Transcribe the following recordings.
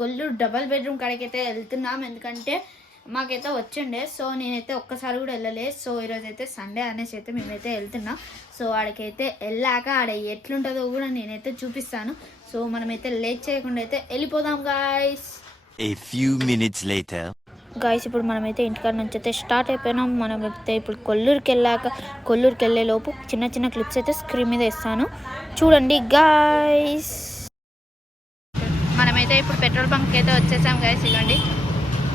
Kolluru double bedroom కాడికి అయితే వెళ్తున్నాం. ఎందుకంటే మాకైతే వచ్చిండే, సో నేనైతే ఒక్కసారి కూడా వెళ్ళలే. సో ఈరోజు అయితే సండే అనేసి అయితే మేమైతే వెళ్తున్నాం. సో ఆడికైతే వెళ్ళాక ఆడ ఎట్లుంటుందో కూడా నేనైతే చూపిస్తాను. సో మనమైతే లేట్ చేయకుండా అయితే వెళ్ళిపోదాం guys. A few minutes later. Guys ఇప్పుడు మనమైతే ఇంటికాడ నుంచి అయితే స్టార్ట్ అయిపోయినాం. మనమైతే ఇప్పుడు కొల్లూరుకి వెళ్ళే లోపు చిన్న చిన్న క్లిప్స్ అయితే స్క్రీన్ మీద ఇస్తాను, చూడండి గాయస్. మనమైతే ఇప్పుడు పెట్రోల్ బంక్ అయితే వచ్చేసాం గాయస్. ఇవ్వండి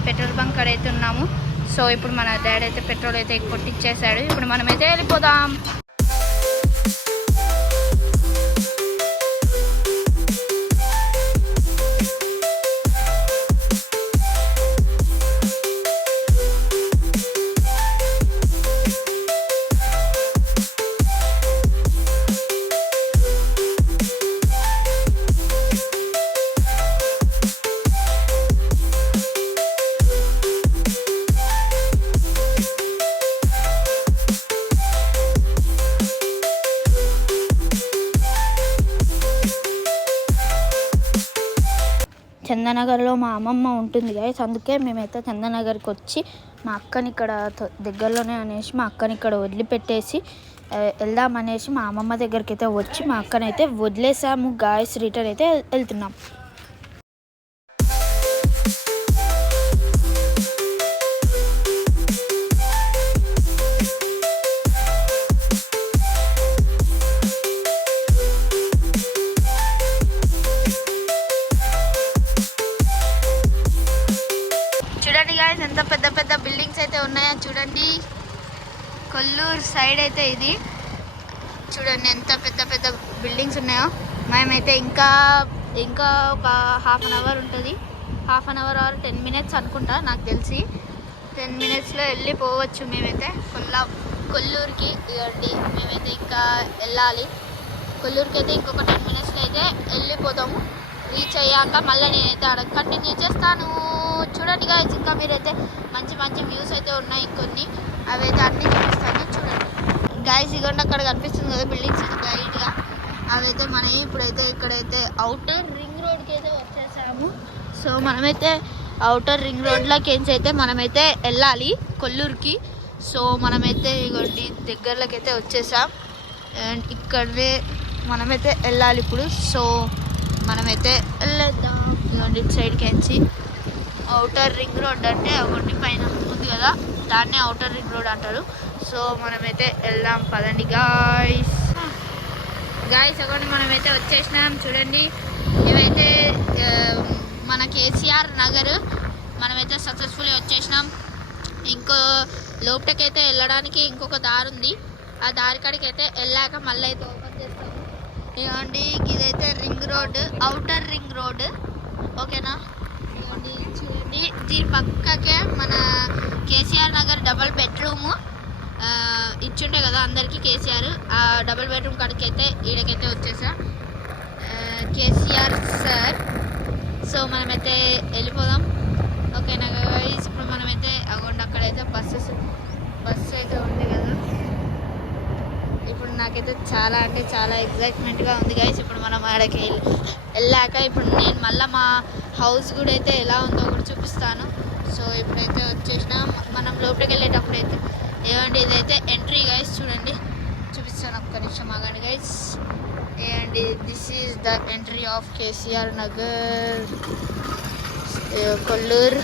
పెట్రోల్ బంక్ కాడ అయితే ఉన్నాము. సో ఇప్పుడు మన డాడీ అయితే పెట్రోల్ అయితే కొట్టిచ్చేసాడు. ఇప్పుడు మనమైతే వెళ్ళిపోదాం. చందనగర్లో మా అమ్మమ్మ ఉంటుంది గాయస్. అందుకే మేమైతే చందనగర్కి వచ్చి మా అక్కని ఇక్కడ దగ్గరలోనే అనేసి మా అక్కని ఇక్కడ వదిలిపెట్టేసి వెళ్దామనేసి మా అమ్మమ్మ దగ్గరికి అయితే వచ్చి మా అక్కనైతే వదిలేసాము గాయస్. రిటర్న్ అయితే వెళ్తున్నాం. చూడండి గాయస్ ఎంత పెద్ద పెద్ద బిల్డింగ్స్ అయితే ఉన్నాయో చూడండి. కొల్లూరు సైడ్ అయితే ఇది చూడండి ఎంత పెద్ద పెద్ద బిల్డింగ్స్ ఉన్నాయో. మేమైతే ఇంకా ఒక హాఫ్ అన్ అవర్ ఉంటుంది, half an hour or 10 minutes అనుకుంటా నాకు తెలిసి. 10 minutesలో వెళ్ళిపోవచ్చు మేమైతే కొల్లూరుకి. ఇవ్వండి మేమైతే ఇంకా వెళ్ళాలి కొల్లూరుకి అయితే. ఇంకొక 10 minutesలో అయితే వెళ్ళిపోతాము. రీచ్ అయ్యాక మళ్ళీ నేనైతే అక్కడ కంటిన్యూ చేస్తాను. చూడండి గాయస్ ఇంకా మీరైతే మంచి మంచి వ్యూస్ అయితే ఉన్నాయి కొన్ని, అవైతే అన్నీ చూపిస్తాను చూడండి గాయస్. ఇగోండి అక్కడ కనిపిస్తుంది కదా బిల్డింగ్స్ గైడ్గా, అవైతే మనం ఇప్పుడైతే ఇక్కడైతే అవుటర్ రింగ్ రోడ్కి అయితే వచ్చేసాము. సో మనమైతే అవుటర్ రింగ్ రోడ్లోకి అయితే మనమైతే వెళ్ళాలి కొల్లూరుకి. సో మనమైతే ఇగోండి దగ్గరలోకి అయితే వచ్చేసాం. అండ్ ఇక్కడే మనమైతే వెళ్ళాలి ఇప్పుడు. సో మనమైతే వెళ్ళేద్దాం. ఇదిగోండి ఇటు సైడ్కి వచ్చి అవుటర్ రింగ్ రోడ్ అంటే ఒకటి పైన ఉంది కదా, దాన్నే అవుటర్ రింగ్ రోడ్ అంటారు. సో మనమైతే వెళ్దాం పదండి గాయస్. ఒకటి మనమైతే వచ్చేసినాం చూడండి. ఇవైతే మన కేసీఆర్ నగర్ మనమైతే సక్సెస్ఫుల్లీ వచ్చేసినాం. ఇంకో లోపలికైతే వెళ్ళడానికి ఇంకొక దారి ఉంది, ఆ దారి కాడికి అయితే వెళ్ళాక మళ్ళీ అయితే ఓపెన్ చేస్తాము. ఇవ్వండి ఇదైతే ring road, outer ring road, ఓకేనా. చూడండి దీని పక్కకే మన కేసీఆర్ నగర్ డబల్ బెడ్రూమ్ ఇచ్చుండే కదా అందరికీ కేసీఆర్. ఆ డబల్ బెడ్రూమ్ కాడికి అయితే ఈడకైతే వచ్చేసా కేసీఆర్ సార్. సో మనమైతే వెళ్ళిపోదాం ఓకేనా గైస్. ఇప్పుడు మనమైతే అగోండి అక్కడైతే బస్సు అయితే ఉంది కదా. ఇప్పుడు నాకైతే చాలా అంటే చాలా ఎగ్జైట్మెంట్గా ఉంది గైస్. ఇప్పుడు మనం ఆడకి వెళ్ళాక ఇప్పుడు నేను మళ్ళీ మా హౌస్ కూడా అయితే ఎలా ఉందో కూడా చూపిస్తాను. సో ఇప్పుడైతే వచ్చేసిన మనం లోపలికి వెళ్ళేటప్పుడు అయితే ఏమండి ఇదైతే ఎంట్రీ గైస్. చూడండి చూపిస్తాను ఒక్క నిమిషం ఆగండి guys. And this is the entry of KCR Nagar Kollur.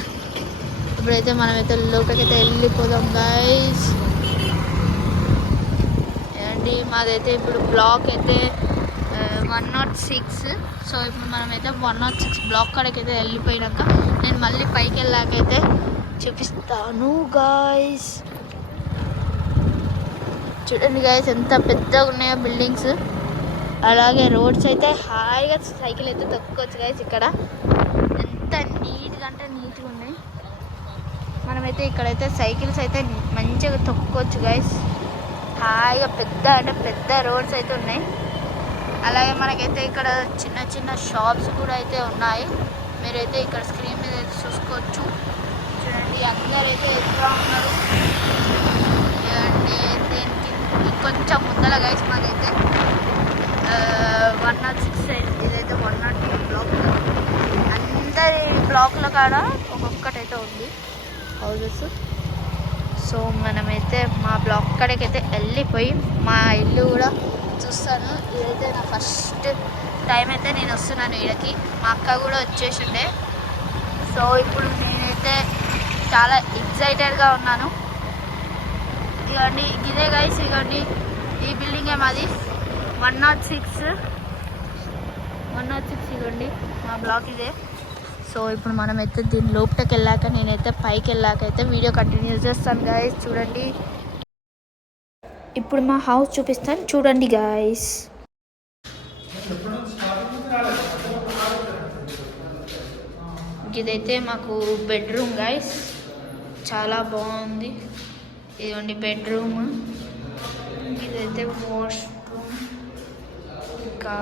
ఇప్పుడైతే మనమైతే లోపలికి అయితే వెళ్ళిపోదాం గైస్. అండి మాదైతే ఇప్పుడు బ్లాక్ అయితే 106. సో ఇప్పుడు మనమైతే 106 బ్లాక్ కాడికైతే వెళ్ళిపోయినాక నేను మళ్ళీ పైకి వెళ్ళాకైతే చూపిస్తాను గాయస్. చూడండి గాయస్ ఎంత పెద్దగా ఉన్నాయో బిల్డింగ్స్. అలాగే రోడ్స్ అయితే హాయిగా సైకిల్ అయితే తొక్కొచ్చు గాయస్. ఇక్కడ ఎంత నీట్గా అంటే నీట్గా ఉన్నాయి. మనమైతే ఇక్కడైతే సైకిల్స్ అయితే మంచిగా తొక్కొచ్చు గాయస్. హాయిగా పెద్ద రోడ్స్ అయితే ఉన్నాయి. అలాగే మనకైతే ఇక్కడ చిన్న చిన్న షాప్స్ కూడా అయితే ఉన్నాయి. మీరైతే ఇక్కడ స్క్రీన్ మీద అయితే చూసుకోవచ్చు. చూడండి అందరైతే ఎదురుగా ఉన్నారు. దేనికి కొంచెం ముందల గైస్ మాదైతే 106 ఇదైతే 102 బ్లాక్. అంత అందరి బ్లాక్ల కాడ ఒక్కొక్కటైతే ఉంది హౌజెస్. సో మనమైతే మా బ్లాక్ కాడికైతే వెళ్ళిపోయి మా ఇల్లు కూడా చూస్తాను. ఇదైతే నా ఫస్ట్ టైం అయితే నేను వస్తున్నాను వీళ్ళకి. మా అక్క కూడా వచ్చేసిండే. సో ఇప్పుడు నేనైతే చాలా ఎక్సైటెడ్గా ఉన్నాను. ఇవన్నీ ఇదే గైస్, ఇవన్నీ ఈ బిల్డింగే మాది 106 ఇవ్వండి మా బ్లాక్ ఇదే. సో ఇప్పుడు మనమైతే దీని లోపలికి వెళ్ళాక నేనైతే పైకి వెళ్ళాక అయితే వీడియో కంటిన్యూ చేస్తాను గైస్. చూడండి, ఇప్పుడు మా హౌస్ చూపిస్తాను చూడండి గైస్. ఇదైతే మాకు బెడ్రూమ్ గైస్, చాలా బాగుంది. ఇదిగోండి బెడ్రూమ్. ఇదైతే వాష్రూమ్, ఇంకా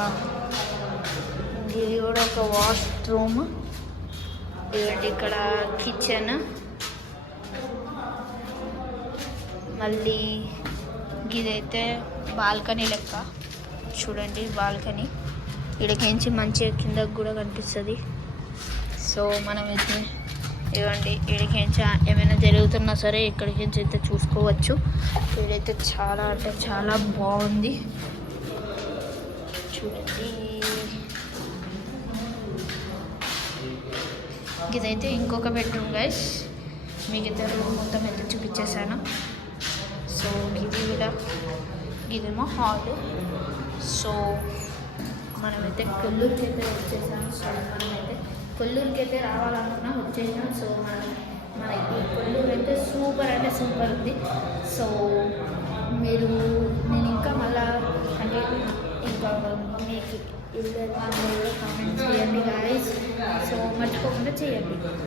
ఇది కూడా ఒక వాష్రూమ్. ఇదిగోండి ఇక్కడ కిచెన్. మళ్ళీ ఇదైతే బాల్కనీ లెక్క. చూడండి బాల్కనీ, ఇక్కడికించి మంచిగా కిందకు కూడా కనిపిస్తుంది. సో మనమైతే ఇవ్వండి ఇక్కడికించి ఏమైనా జరుగుతున్నా సరే ఇక్కడికి అయితే చూసుకోవచ్చు. ఇదైతే చాలా అంటే చాలా బాగుంది. చూడండి, ఇదైతే ఇంకొక బెడ్రూమ్ గైస్. మిగతా రూమ్ మొత్తం అయితే చూపించేసాను. సో ఇది కూడా, ఇదేమో హాల్. సో మనమైతే కొల్లూరుకి అయితే వచ్చేసాము. సో మనమైతే కొల్లూరుకి అయితే రావాలనుకున్నా వచ్చేసాం. సో మన ఈ కొల్లూరు అయితే సూపర్ అంటే సూపర్ ఉంది. సో నేను ఇంకా మళ్ళా అంటే ఇంకా మీకు ఇల్లు కామెంట్స్ చేయండి గాయస్. సో మర్చిపోకుండా చేయండి.